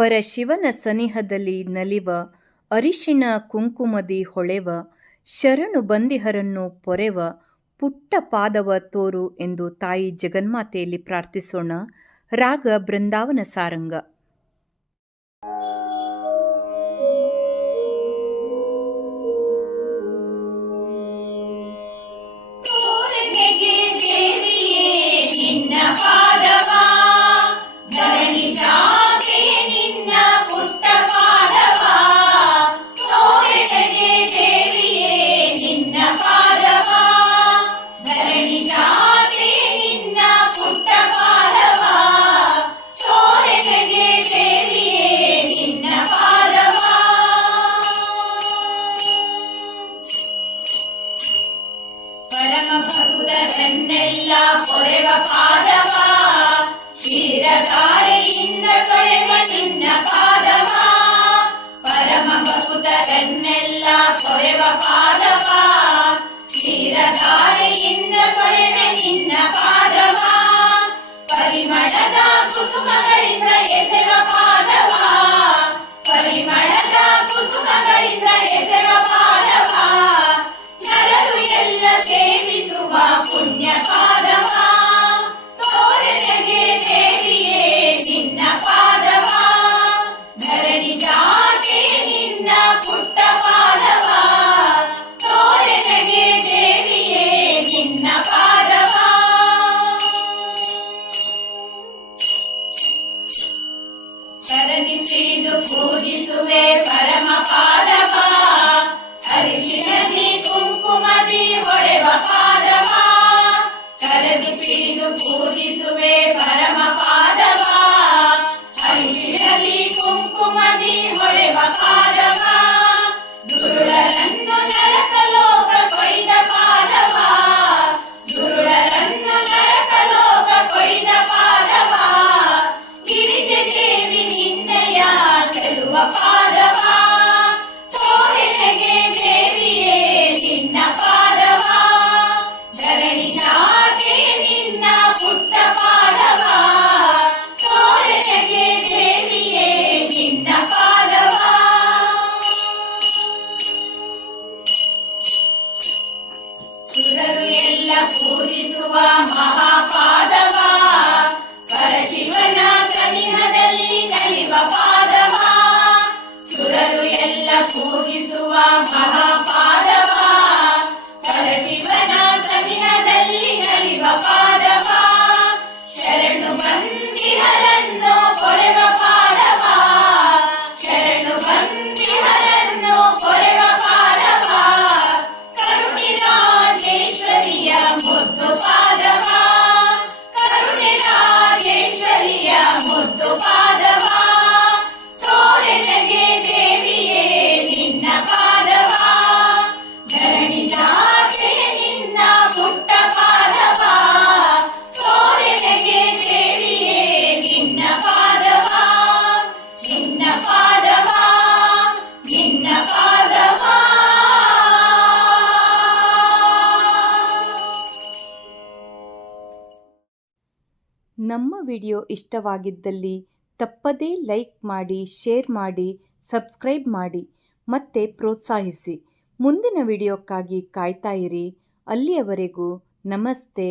ಪರಶಿವನ ಸನಿಹದಲ್ಲಿ ನಲಿವ ಅರಿಶಿಣ ಕುಂಕುಮದಿ ಹೊಳೆವ ಶರಣು ಬಂದಿಹರನ್ನು ಪೊರೆವ ಪುಟ್ಟ ಪಾದವ ತೋರು ಎಂದು ತಾಯಿ ಜಗನ್ಮಾತೆಯಲ್ಲಿ ಪ್ರಾರ್ಥಿಸೋಣ. ರಾಗ ಬೃಂದಾವನ ಸಾರಂಗ. ಭಕ್ತರನ್ನೆಲ್ಲ ಪೊರೆವ ಪಾದವ, ಕ್ಷೀರಧಾರೆಯಿಂದ ತೊಳೆವ ನಿನ್ನ ಪಾದವ. ಪರಮ ಭಕ್ತರನ್ನೆಲ್ಲ ಪೊರೆವ ಪಾದವ, ಕ್ಷೀರಧಾರೆಯಿಂದ ತೊಳೆವ ನಿನ್ನ ಪಾದವ. ಪರಿಮಳದ ಕುಸುಮಗಳಿಂದ ಎಸೆವ ಪಾದವ, ಪರಿಮಳದ ಕುಸುಮಗಳಿಂದ ಎಸೆವ ಪಾದವ. ನರರು ಎಲ್ಲ ಸೇವಿಸುವ ಪುಣ್ಯ ಪಾದವ, ತೋರೆನಗೆ ದೇವಿಯೇ ನಿನ್ನ ಪಾದವ. ಧರಣಿ ಜಾಗೆ ನಿನ್ನ ಪುಟ್ಟ ಪಾದವ, ತೋರೆನಗೆ ದೇವಿಯೇ ನಿನ್ನ ಪಾದವ. ಕರಗಿ ತಿಳಿದು ಪೂಜಿಸುವೆ ಪರಮ ಪಾದವ, ಅರಿಶಿಣದಿ ಕುಂಕುಮದಿ ಹೊಳೆವ ಪಾದವ. ಕರಗಿ ತಿಳಿದು ಪೂಜಿಸುವೆ ಪರಮ ಪಾದವ, ಅರಿಶಿಣದಿ ಕುಂಕುಮದಿ ಹೊಳೆವ ಪಾದವ. ದುರುಳರನ್ನು ನರಕಲೋಕ ಕೊಯ್ದ ಪಾದವ, ದುರುಳರನ್ನು ನರಕಲೋಕ ಕೊಯ್ದ ಪಾದವ. ಗಿರಿಜೆ ದೇವಿ ನಿನ್ನಯ ಚೆಲುವ ಪಾದವ, ತೋರೆನಗೆ ದೇವಿಯೇ ನಿನ್ನ ಪಾದವ. ಧರಣಿ ಜಾಗೆ ನಿನ್ನ ಪುಟ್ಟ ಪಾದವ, ತೋರೆನಗೆ ದೇವಿಯೇ ನಿನ್ನ ಪಾದವ. ಸುರರು ಎಲ್ಲ ಪೂಜಿಸುವ ಮಹಾಪಾದವ, ಪರಶಿವನ ಸನಿಹದಲ್ಲಿ ನಲಿವ ಪಾದವ. ಸುರರು ಎಲ್ಲ ಪೂಜಿಸುವ ಮಹಾಪಾದವ, ಪರಶಿವನ ಸನಿಹದಲ್ಲಿ ನಲಿವ ಪಾದವ. ಶರಣು ಬಂದಿಹರನ್ನು ಪೊರೆವ ಪಾದವ, ಶರಣು ಬಂದಿಹರನ್ನು ಪೊರೆವ ಪಾದವ. ಕರುಣಿರಾಜೇಶ್ವರಿಯ ಮುದ್ದು ಪಾದವ, ಕರುಣಿರಾಜೇಶ್ವರಿಯ ಮುದ್ದು ಪಾದವ. ತೋರೆನಗೆ ದೇವಿಯೇ ನಿನ್ನ ಪಾದವ, ಧರಣಿ ಜಾಗೆ ನಿನ್ನ ಪುಟ್ಟ ಪಾದವ. ತೋರೆನಗೆ ದೇವಿಯೇ ನಿನ್ನ ಪಾದವ, ನಿನ್ನ ಪಾದವ, ನಿನ್ನ ಪಾದವ. ನಮ್ಮ ವಿಡಿಯೋ ಇಷ್ಟವಾಗಿದ್ದಲ್ಲಿ ತಪ್ಪದೇ ಲೈಕ್ ಮಾಡಿ, ಶೇರ್ ಮಾಡಿ, ಸಬ್ಸ್ಕ್ರೈಬ್ ಮಾಡಿ ಮತ್ತೆ ಪ್ರೋತ್ಸಾಹಿಸಿ. ಮುಂದಿನ ವಿಡಿಯೋಕ್ಕಾಗಿ ಕಾಯ್ತಾ ಇರಿ. ಅಲ್ಲಿಯವರೆಗೂ ನಮಸ್ತೆ.